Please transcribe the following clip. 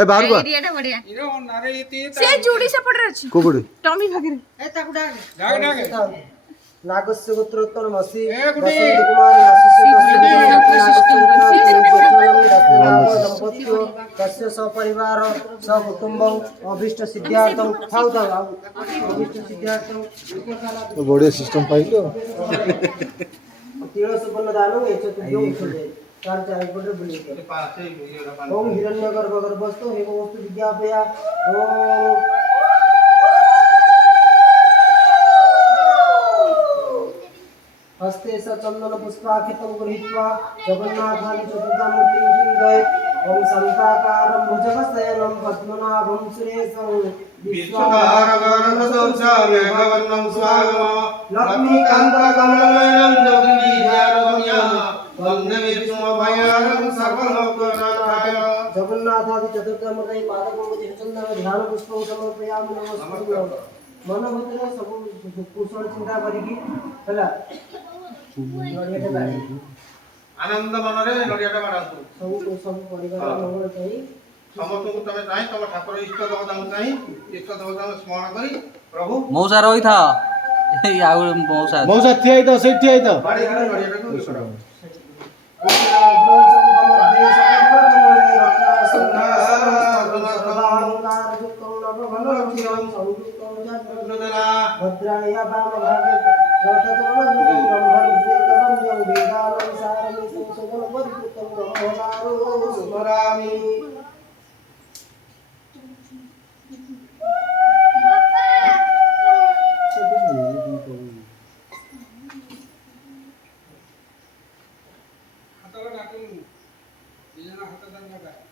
ए बाहर को एरियाटा बढ़िया इरो नारे इति से जुडी सेपटर अछि कोकुड़ी टमी भागरे ए ताकु डागे नागस्य गोत्रोत्तरमसि ए गुडी वसंत कुमार दंपत्यो तस्य सपरिवार सकुटुंबं अभीष्ट सिद्ध्यार्थं थाउ अभीष्ट सिद्ध्यार्थं तो बढ़िया सिस्टम पाइलो तीन सुपन्न दानं चतुर्भुज उछले चार चारिपटे बुली के ओम हिरण्यगर्भ गर्भस्थो हेमवस्तु विद्यापया ओम हस्ते स चंदन पुष्पाखितं गृहीत्वा जगन्नाथानि चतुर्धामूर्तिं चिन्तये ओम शान्ताकारं भुजगशयनं पद्मनाभं सुरेशं विश्वभारगणदोषामेघवर्णं स्वागमो लक्ष्मीकान्तकमलनयनं योगिनीध्यानगम्यं वन्दे विष्णुभयानं सर्वलोकनाथाय जगन्नाथादि चतुर्धामूर्तये पादपङ्कजे चन्दन ध्यान पुष्पं समर्पयामि नमस्कृत्य मन भीतर सब कुशल चिंता करिकी हला आनंद मनरे नडियाटा बाड़ातु सब परिवार मंगल चाहि समस्त को तमे चाहि तम ठाकुर इष्ट देवता चाहि इष्ट देवता स्मरण करी प्रभु मौसा रही था आउ मौसा मौसा थियाई तो सेठ थियाई तो बाड़ी गरे नडियाटा को इष्ट भद्राय वाम भागे रथचरण ब्रह्मरुद्रेकं यं वेदानं सारं संसगण परिकृतं ब्रह्मचारो स्मरामि हाताला टाकून हातात